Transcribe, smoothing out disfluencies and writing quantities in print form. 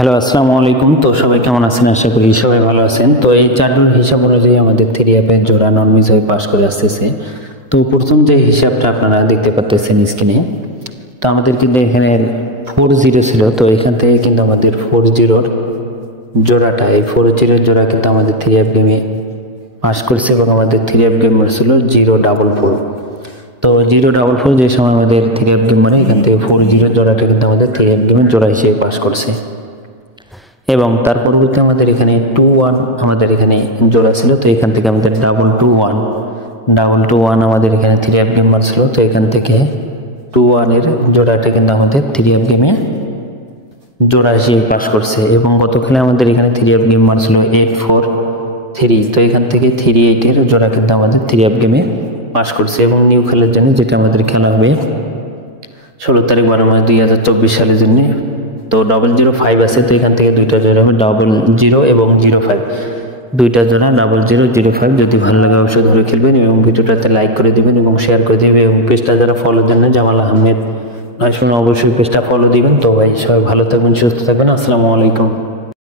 Hello, আসসালামু আলাইকুম। তো সবাই কেমন আছেন? আশা করি সবাই ভালো আছেন। তো এই চার্টুর হিসাব অনুযায়ী আমাদের থ্রি অ্যাপের জোড়া নর্মিস হয়ে পাস করে আসতেছে। তো প্রথম যে হিসাবটা আপনারা দেখতে পাচ্ছেন স্ক্রিনে, তো আমাদের কিন্তু এখানে 4-0 ছিল। তো এখান থেকে কিন্তু আমাদের 4-0 জোড়াটা, এই 4-0 জোড়া কিন্তু আমাদের থ্রি অ্যাপ গেমে পাস করছে এবং আমাদের থ্রি অ্যাপ গেম ছিল 0-4-4। তো 0-4-4 যে সময় আমাদের থ্রি অ্যাপ গেম মানে এখান থেকে 4-0 জোড়াটা কিন্তু আমাদের থ্রি অ্যাপ গেমের জোড়া হিসেবে পাস করছে। এবং তার পরবর্তী আমাদের এখানে 2-1 আমাদের এখানে জোড়া ছিল। তো এখান থেকে আমাদের 2-2-1 আমাদের এখানে থ্রি অ্যাপ গেম ছিল। তো এখান থেকে 2-1 জোড়াটা কিন্তু আমাদের থ্রি অ্যাপ গেমে জোড়া হিসেবে পাস করছে। এবং গত খেলে আমাদের এখানে থ্রি অ্যাপ গেম ছিল 8-4-3। তো এখান থেকে 3-8 জোড়া কিন্তু আমাদের থ্রি অ্যাপ গেমে পাস করছে। এবং নিউ খেলার জন্য যেটা আমাদের খেলা হবে 16 তারিখ 12 মাস 2024 সালের জন্য। তো 005 আছে। তো এখান থেকে দুইটা জোড়া হবে 00 এবং 05, দুইটা জোড়া 00-05। যদি ভালো লাগে অবশ্যই ধরে খেলবেন এবং ভিডিওটাতে লাইক করে দেবেন এবং শেয়ার করে দেবেন। এবং পেজটা যারা ফলোর জন্য জামাল আহমেদ অবশ্যই পেজটা ফলো দিবেন। তো ভাই সবাই ভালো থাকবেন, সুস্থ থাকবেন। আসসালামু আলাইকুম।